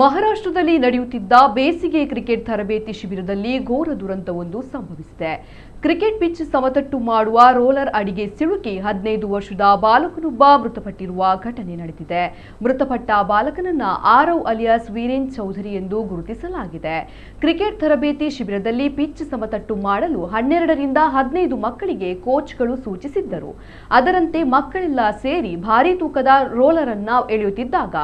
ಮಹಾರಾಷ್ಟ್ರದಲ್ಲಿ ನಡೆಯುತ್ತಿದ್ದ ಬೇಸಿಗೆ ಕ್ರಿಕೆಟ್ ತರಬೇತಿ ಶಿಬಿರದಲ್ಲಿ ಘೋರ ದುರಂತವೊಂದು ಸಂಭವಿಸಿದೆ. ಕ್ರಿಕೆಟ್ ಪಿಚ್ ಸಮತಟ್ಟು ಮಾಡುವ ರೋಲರ್ ಅಡಿಗೆ ಸಿಲುಕಿ 15 ವರ್ಷದ ಬಾಲಕನೊಬ್ಬ ಮೃತಪಟ್ಟಿರುವ ಘಟನೆ ನಡೆದಿದೆ. ಮೃತಪಟ್ಟ ಬಾಲಕನನ್ನ ಆರವ್ ಅಲಿಯಾಸ್ ವೀರೇನ್ ಚೌಧರಿ ಎಂದು ಗುರುತಿಸಲಾಗಿದೆ. ಕ್ರಿಕೆಟ್ ತರಬೇತಿ ಶಿಬಿರದಲ್ಲಿ ಪಿಚ್ ಸಮತಟ್ಟು ಮಾಡಲು 12 ರಿಂದ 15 ಮಕ್ಕಳಿಗೆ ಕೋಚ್ಗಳು ಸೂಚಿಸಿದ್ದರು. ಅದರಂತೆ ಮಕ್ಕಳೆಲ್ಲ ಸೇರಿ ಭಾರೀ ತೂಕದ ರೋಲರ್ ಅನ್ನ ಎಳೆಯುತ್ತಿದ್ದಾಗ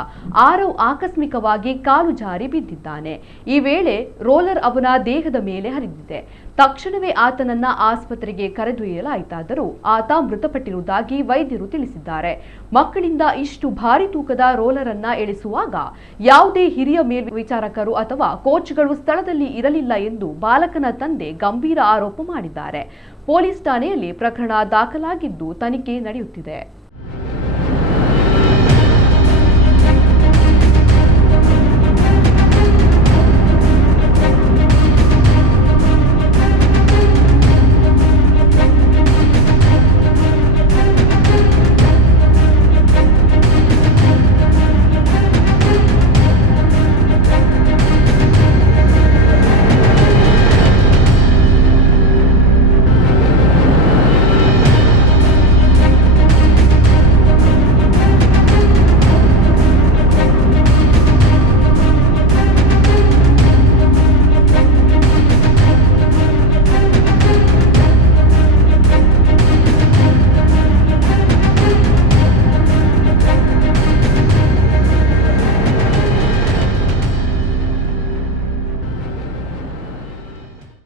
ಆರವ್ ಆಕಸ್ಮಿಕವಾಗಿ ಕಾಲು ಜಾರಿ ಬಿದ್ದಿದ್ದಾನೆ. ಈ ವೇಳೆ ರೋಲರ್ ಅವನ ದೇಹದ ಮೇಲೆ ಹರಿದಿದೆ. ತಕ್ಷಣವೇ ಆತನನ್ನ ಆಸ್ಪತ್ರೆಗೆ ಕರೆದೊಯ್ಯಲಾಯಿತಾದರೂ ಆತ ಮೃತಪಟ್ಟಿರುವುದಾಗಿ ವೈದ್ಯರು ತಿಳಿಸಿದ್ದಾರೆ. ಮಕ್ಕಳಿಂದ ಇಷ್ಟು ಭಾರಿ ತೂಕದ ರೋಲರ್ ಅನ್ನ ಎಳೆಸುವಾಗ ಯಾವುದೇ ಹಿರಿಯ ಮೇಲ್ವಿಚಾರಕರು ಅಥವಾ ಕೋಚ್ಗಳು ಸ್ಥಳದಲ್ಲಿ ಇರಲಿಲ್ಲ ಎಂದು ಬಾಲಕನ ತಂದೆ ಗಂಭೀರ ಆರೋಪ ಮಾಡಿದ್ದಾರೆ. ಪೊಲೀಸ್ ಠಾಣೆಯಲ್ಲಿ ಪ್ರಕರಣ ದಾಖಲಾಗಿದ್ದು ತನಿಖೆ ನಡೆಯುತ್ತಿದೆ.